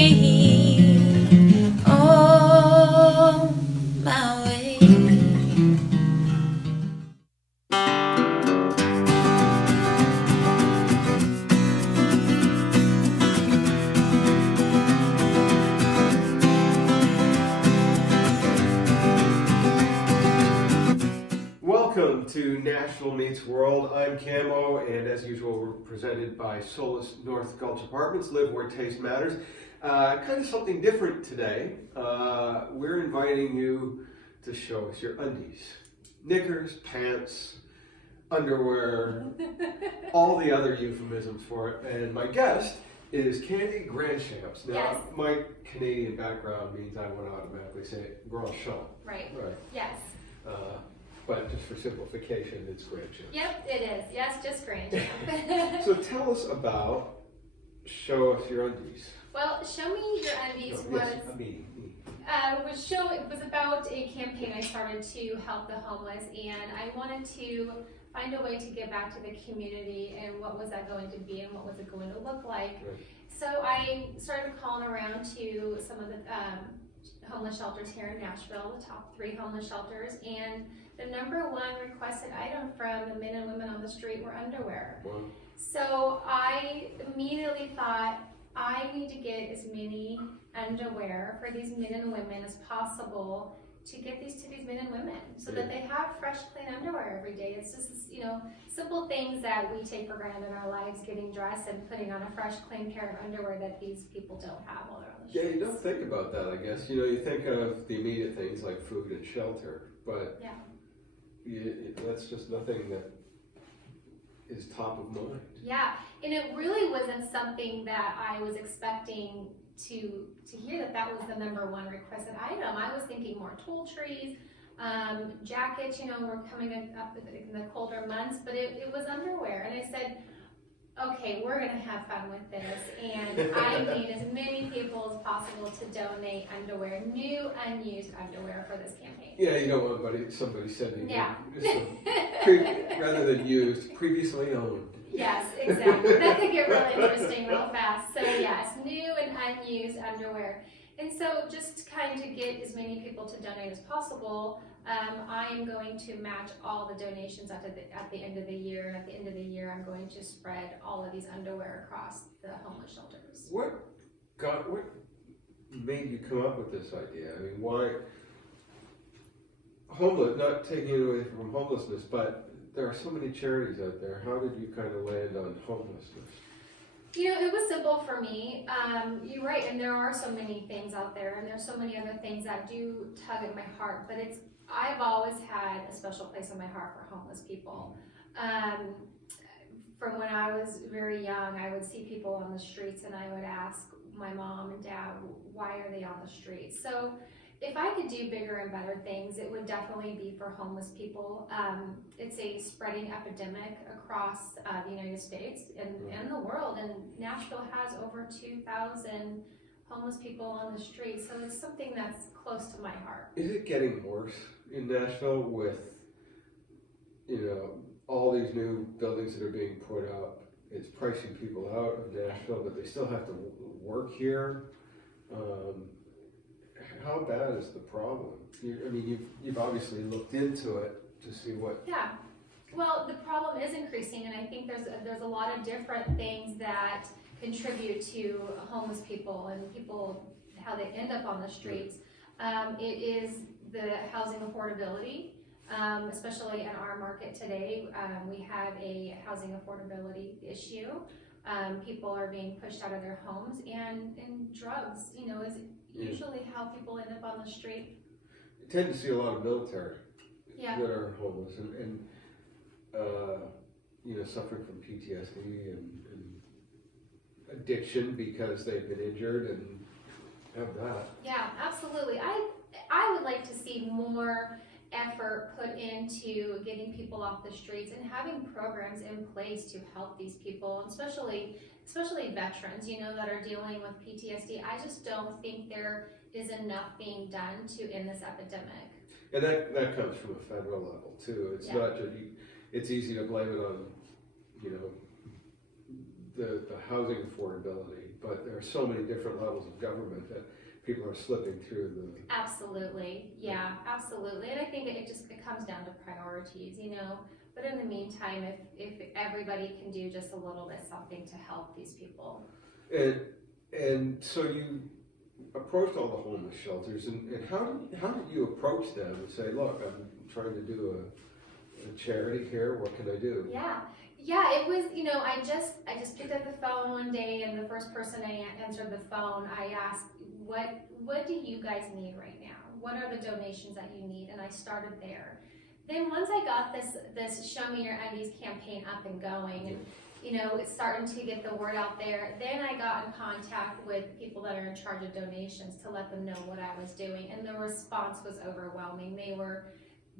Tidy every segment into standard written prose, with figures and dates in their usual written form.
on my way. Welcome to Nashville Meets World. I'm Camo, and as usual, we're presented by Solis North Gulch Apartments. Live where taste matters. Kind of something different today. We're inviting you to show us your undies, knickers, pants, underwear, all the other euphemisms for it. And my guest is Candi Grandchamps. Now, Yes. my Canadian background means I would automatically say Grandchamp. Right. Right. Yes. But just for simplification, it's Grandchamp. Yep, it is. Yes, just Grandchamp. So tell us about Show Us Your Undies. Well, Show Me Your Undies was about a campaign I started to help the homeless, and I wanted to find a way to give back to the community, and what was that going to be, and what was it going to look like. Right. So I started calling around to some of the homeless shelters here in Nashville, the top 3 homeless shelters, and the #1 requested item from the men and women on the street were underwear. Wow. So I immediately thought, I need to get as many underwear for these men and women as possible to get these to these men and women so that they have fresh, clean underwear every day. It's just, simple things that we take for granted in our lives, getting dressed and putting on a fresh, clean pair of underwear that these people don't have while they're on the streets. Yeah, you don't think about that, I guess. You think of the immediate things like food and shelter, but Yeah. that's just nothing that is top of mind. Yeah, and it really wasn't something that I was expecting to hear that was the #1 requested item. I was thinking more tool trees, jackets, we're coming up in the colder months, but it was underwear. And I said, okay, we're gonna have fun with this, and I need as many people as possible to donate underwear, new, unused underwear for this campaign. Yeah, you don't want somebody sending Yeah. you rather than used, previously owned. Yes, exactly. That could get really interesting real fast. So yes, new and unused underwear. And so just to kind of get as many people to donate as possible, I am going to match all the donations at the end of the year. And at the end of the year, I'm going to spread all of these underwear across the homeless shelters. What made you come up with this idea? I mean, why homeless, not taking it away from homelessness, but there are so many charities out there. How did you kind of land on homelessness? It was simple for me. You're right, and there are so many things out there, and there's so many other things that do tug at my heart, but I've always had a special place in my heart for homeless people. From when I was very young, I would see people on the streets, and I would ask my mom and dad, why are they on the streets? So if I could do bigger and better things, it would definitely be for homeless people. It's a spreading epidemic across the United States and the world, and Nashville has over 2,000 homeless people on the street, so it's something that's close to my heart. Is it getting worse in Nashville with, all these new buildings that are being put up? It's pricing people out of Nashville, but they still have to work here. How bad is the problem? You've obviously looked into it to see what. Yeah, well, the problem is increasing, and I think there's a lot of different things that contribute to homeless people and people, how they end up on the streets. It is the housing affordability, especially in our market today. We have a housing affordability issue. People are being pushed out of their homes, and drugs, is usually how people end up on the street. You tend to see a lot of military that are homeless and suffering from PTSD and addiction because they've been injured and have that. Yeah, absolutely. I would like to see more effort put into getting people off the streets and having programs in place to help these people, especially veterans, that are dealing with PTSD. I just don't think there is enough being done to end this epidemic. And that comes from a federal level too. It's not just it's easy to blame it on, the housing affordability, but there are so many different levels of government that people are slipping through the. Absolutely, yeah, absolutely. And I think it comes down to priorities, you know. But in the meantime, if everybody can do just a little bit something to help these people. And so you approached all the homeless shelters, and how did you approach them and say, look, I'm trying to do a charity here, what can I do? Yeah, it was, you know, I just picked up the phone one day, and the first person I answered the phone, I asked, what do you guys need right now? What are the donations that you need? And I started there. Then once I got this Show Me Your Undies campaign up and going, and you know, it's starting to get the word out there, then I got in contact with people that are in charge of donations to let them know what I was doing, and the response was overwhelming.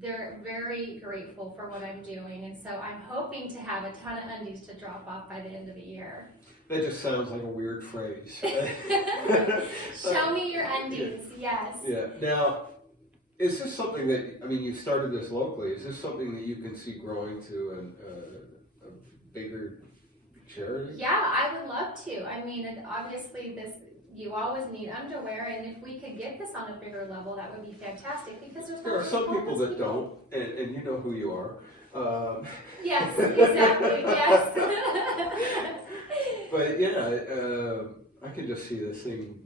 They're very grateful for what I'm doing, and so I'm hoping to have a ton of undies to drop off by the end of the year. That just sounds like a weird phrase. Show me your undies, yes. Yeah. Now, is this something that, I mean, you started this locally, is this something that you can see growing to a bigger charity? Yeah, I would love to. I mean, and obviously you always need underwear, and if we could get this on a bigger level, that would be fantastic, because there are some people that don't, and you know who you are. Yes, exactly, yes. But yeah, I can just see this thing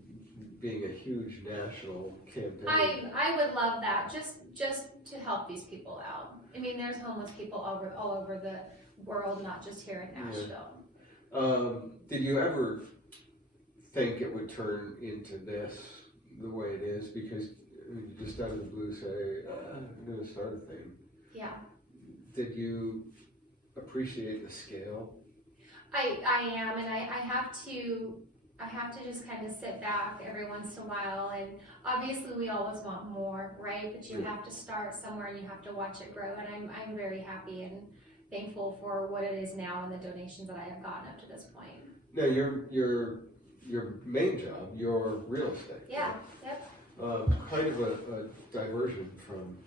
being a huge national campaign. I would love that, just to help these people out. I mean, there's homeless people all over the world, not just here in Nashville. Yeah. Did you ever think it would turn into this the way it is? Because you just out of the blue say, I'm going to start a thing. Yeah. Did you appreciate the scale? I am, and I have to just kind of sit back every once in a while, and obviously we always want more, right? But you have to start somewhere, and you have to watch it grow, and I'm very happy and thankful for what it is now and the donations that I have gotten up to this point. Now, your main job, your real estate. Yeah, right? yep. Kind of a diversion from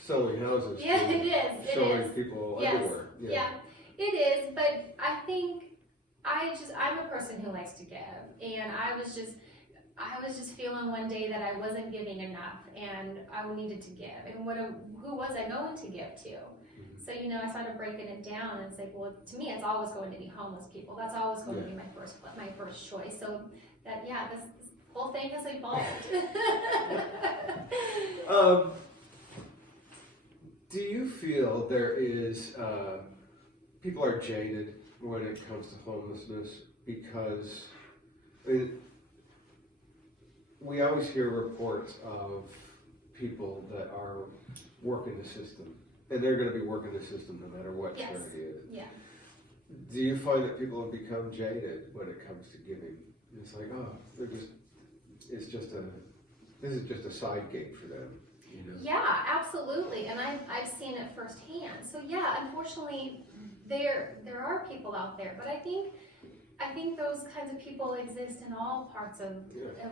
selling houses. Yeah, to it is. showing people everywhere. Yeah, it is. But I think I'm a person who likes to give, and I was just feeling one day that I wasn't giving enough, and I needed to give. And who was I going to give to? So, you know, I started breaking it down and say, well, to me, it's always going to be homeless people. That's always going to be my first choice. So that, this whole thing has evolved. Do you feel there is, people are jaded when it comes to homelessness? Because, I mean, we always hear reports of people that are working the system. And they're going to be working the system no matter what charity it is. Yeah. Do you find that people have become jaded when it comes to giving? It's like, this is just a side gig for them. You know? Yeah, absolutely. And I've seen it firsthand. So yeah, unfortunately, there are people out there, but I think those kinds of people exist in all parts of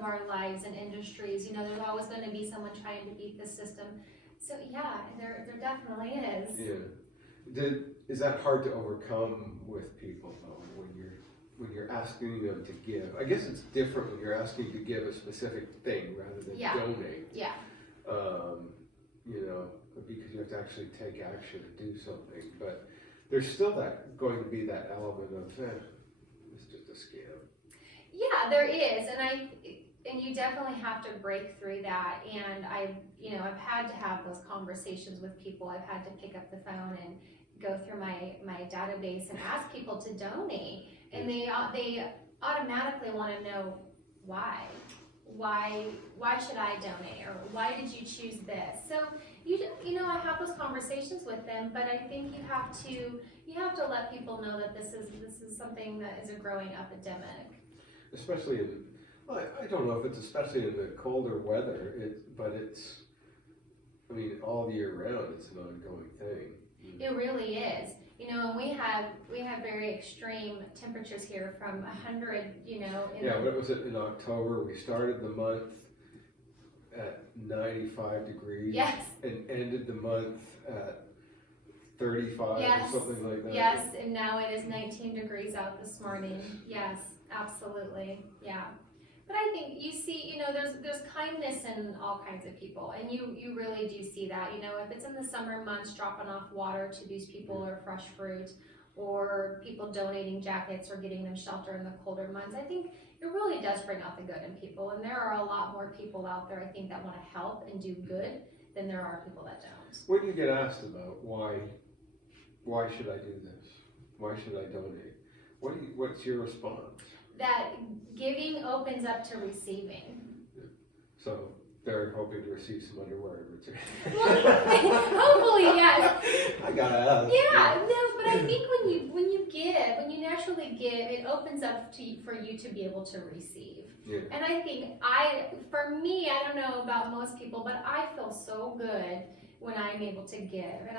our lives and industries. You know, there's always going to be someone trying to beat the system. So yeah, there definitely is. Yeah. Is that hard to overcome with people though, when you're asking them to give? I guess it's different when you're asking to give a specific thing rather than donate. Yeah. You know, because you have to actually take action and do something. But there's still going to be that element of it's just a scam. Yeah, there is, and you definitely have to break through that. And I've had to have those conversations with people. I've had to pick up the phone and go through my database and ask people to donate. And they automatically want to know why. Why should I donate, or why did you choose this? So I have those conversations with them, but I think you have to let people know that this is something that is a growing epidemic. Especially I don't know if it's especially in the colder weather, but it's, I mean, all year round, it's an ongoing thing. It really is. You know, and we have very extreme temperatures here, from 100, what was it in October? We started the month at 95 degrees. Yes. And ended the month at 35 Yes. or something like that. Yes, and now it is 19 degrees out this morning. Yes, absolutely, yeah. But I think you see, there's kindness in all kinds of people, and you really do see that. If it's in the summer months, dropping off water to these people or fresh fruit, or people donating jackets or getting them shelter in the colder months, I think it really does bring out the good in people. And there are a lot more people out there, I think, that want to help and do good than there are people that don't. When you get asked about why should I do this? Why should I donate? What's your response? That giving opens up to receiving. So they're hoping to receive some underwear in return. Hopefully, yes. I gotta ask. Yeah, no, but I think when you naturally give, it opens up for you to be able to receive. Yeah. And I think for me, I don't know about most people, but I feel so good when I'm able to give, and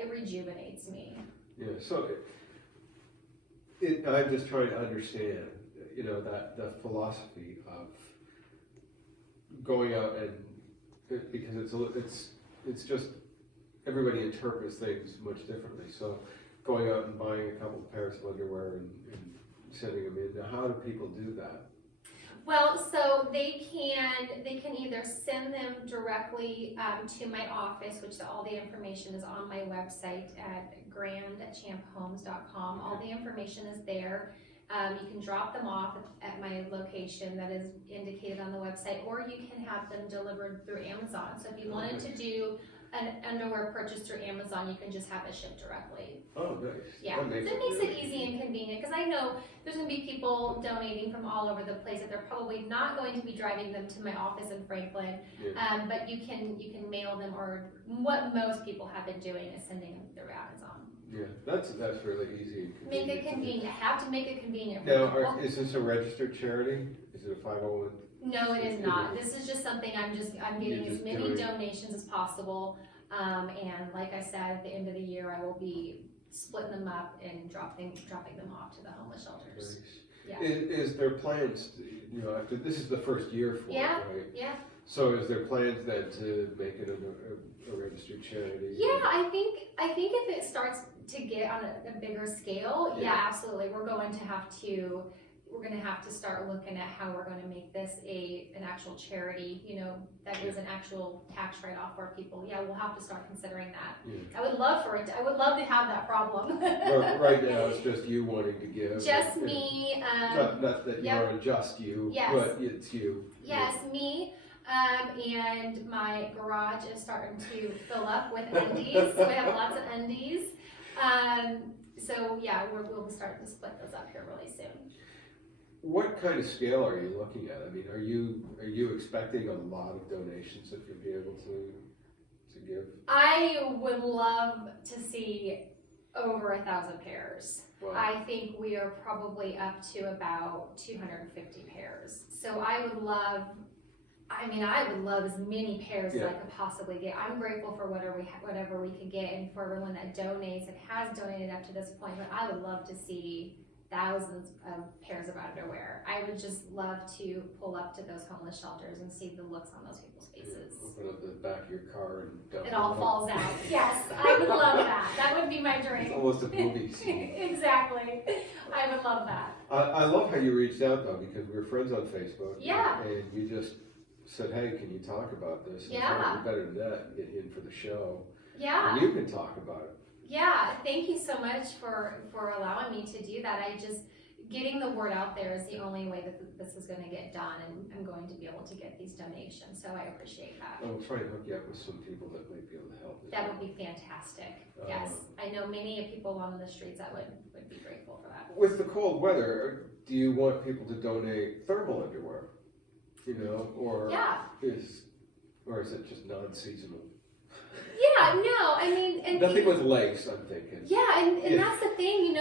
it rejuvenates me. Yeah. So I'm just trying to understand, that the philosophy of going out and because it's just everybody interprets things much differently. So going out and buying a couple of pairs of underwear and sending them in. Now, how do people do that? Well, so they can either send them directly to my office, which all the information is on my website at grandchamphomes.com. All the information is there. You can drop them off at my location that is indicated on the website, or you can have them delivered through Amazon. So if you wanted to do an underwear purchase through Amazon, you can just have it shipped directly. Oh, nice. Yeah, it makes it easy and convenient, because I know there's going to be people donating from all over the place that they're probably not going to be driving them to my office in Franklin. Yeah. But you can mail them, or what most people have been doing is sending them through Amazon. Yeah, that's really easy and convenient. Make it convenient. Have to make it convenient for Now, people. is this a registered charity? Is it a 501? No, it is not. This is just something I'm getting You're as just many doing- donations as possible. And like I said, at the end of the year, I will be splitting them up and dropping them off to the homeless shelters. Nice. Yeah. Is there plans, after this is the first year for Yeah. it, right? Yeah. So is there plans then to make it a registered charity? Yeah, I think if it starts to get on a bigger scale, yeah, absolutely. We're going to have to start looking at how we're going to make this an actual charity, that is an actual tax write-off for people. Yeah, we'll have to start considering that. Yeah. I would love to have that problem. Right now, it's just you wanting to give. Just me. Not that you are just you, Yes. but it's you. Yes, me. And my garage is starting to fill up with undies. So we have lots of undies. So yeah, we'll start to split those up here really soon. What kind of scale are you looking at? I mean, are you expecting a lot of donations that you'll be able to give? I would love to see over 1,000 pairs. Wow. I think we are probably up to about 250 pairs. So I would love as many pairs as I could possibly get. I'm grateful for whatever we could get, and for everyone that donates and has donated up to this point. But I would love to see thousands of pairs of underwear. I would just love to pull up to those homeless shelters and see the looks on those people's faces. Open up the back of your car and dump It all out. falls out. Yes, I would love that. That would be my dream. It's almost a movie scene. Exactly. I would love that. I love how you reached out though, because we were friends on Facebook. Yeah. And you just said, hey, can you talk about this? And Yeah. you're better than that, get in for the show. Yeah. And you can talk about it. Yeah, thank you so much for allowing me to do that. Getting the word out there is the only way that this is going to get done, and I'm going to be able to get these donations, so I appreciate that. I'll try and hook you up with some people that might be able to help. That would be fantastic. Yes, I know many people on the streets that would be grateful for that. With the cold weather, do you want people to donate thermal underwear? Or is it just non-seasonal? Yeah, no, I mean, and Nothing with legs, I'm thinking. yeah, and that's the thing,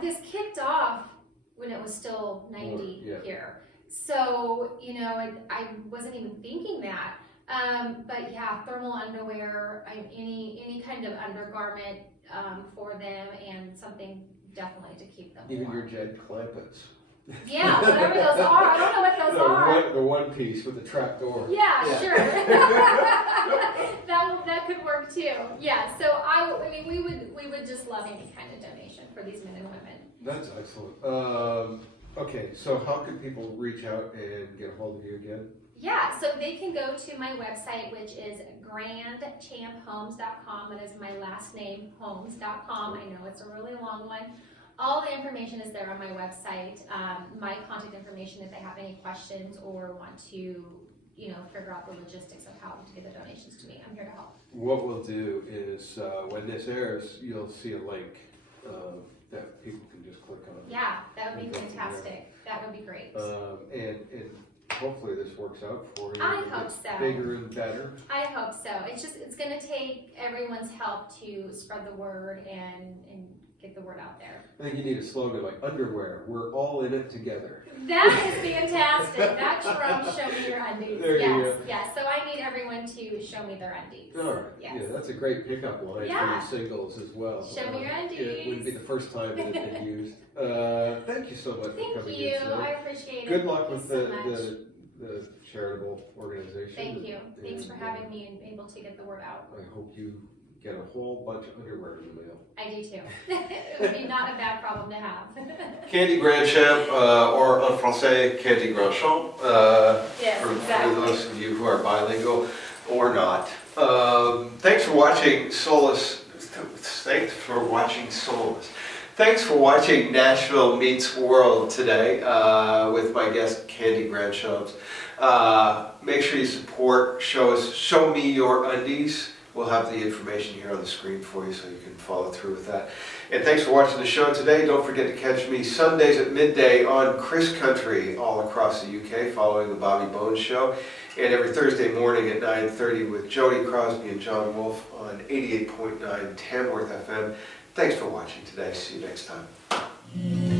this kicked off when it was still 90 here. So, I wasn't even thinking that. But yeah, thermal underwear, any kind of undergarment for them, and something definitely to keep them Even warm. your Jed Clampets. Yeah, whatever those are. I don't know what those are. The one piece with the trap door. Yeah, sure. that could work too. Yeah. So I mean, we would just love any kind of donation for these men and women. That's excellent. Okay, so how can people reach out and get a hold of you again? Yeah, so they can go to my website, which is grandchamphomes.com. That is my last name, homes.com. I know it's a really long one. All the information is there on my website. My contact information if they have any questions or want to, figure out the logistics of how to get the donations to me. I'm here to help. What we'll do is when this airs, you'll see a link that people can just click on. Yeah, that would be fantastic. That would be great. And hopefully this works out for you. I hope so. Bigger and better. I hope so. It's going to take everyone's help to spread the word and get the word out there. I think you need a slogan like underwear. We're all in it together. That is fantastic. That trumps show me your undies. There you yes, go. yes. So I need everyone to show me their undies. All right. Yes. Yeah, that's a great pickup line Yeah. for the singles as well. Show me your undies. It wouldn't be the first time it had been used. Thank you so much for Thank coming you. in today. I appreciate it. Good luck Thank with you so much. the charitable organization. Thank you. Thanks for And, having me and able to get the word out. I hope you get a whole bunch of underwear in the mail. I do too. It would be not a bad problem to have. Candi Grandchamp, or en français, Candi Grandchamp, Yes, for exactly. those of you who are bilingual or not. Thanks for watching Solus. Thanks for watching Solus. Thanks for watching Nashville Meets World today with my guest Candi Grandchamp. Make sure you support. Show Me Your Undies. We'll have the information here on the screen for you so you can follow through with that. And thanks for watching the show today. Don't forget to catch me Sundays at midday on Chris Country all across the UK following the Bobby Bones Show. And every Thursday morning at 9:30 with Jody Crosby and John Wolfe on 88.9 Tamworth FM. Thanks for watching today. See you next time.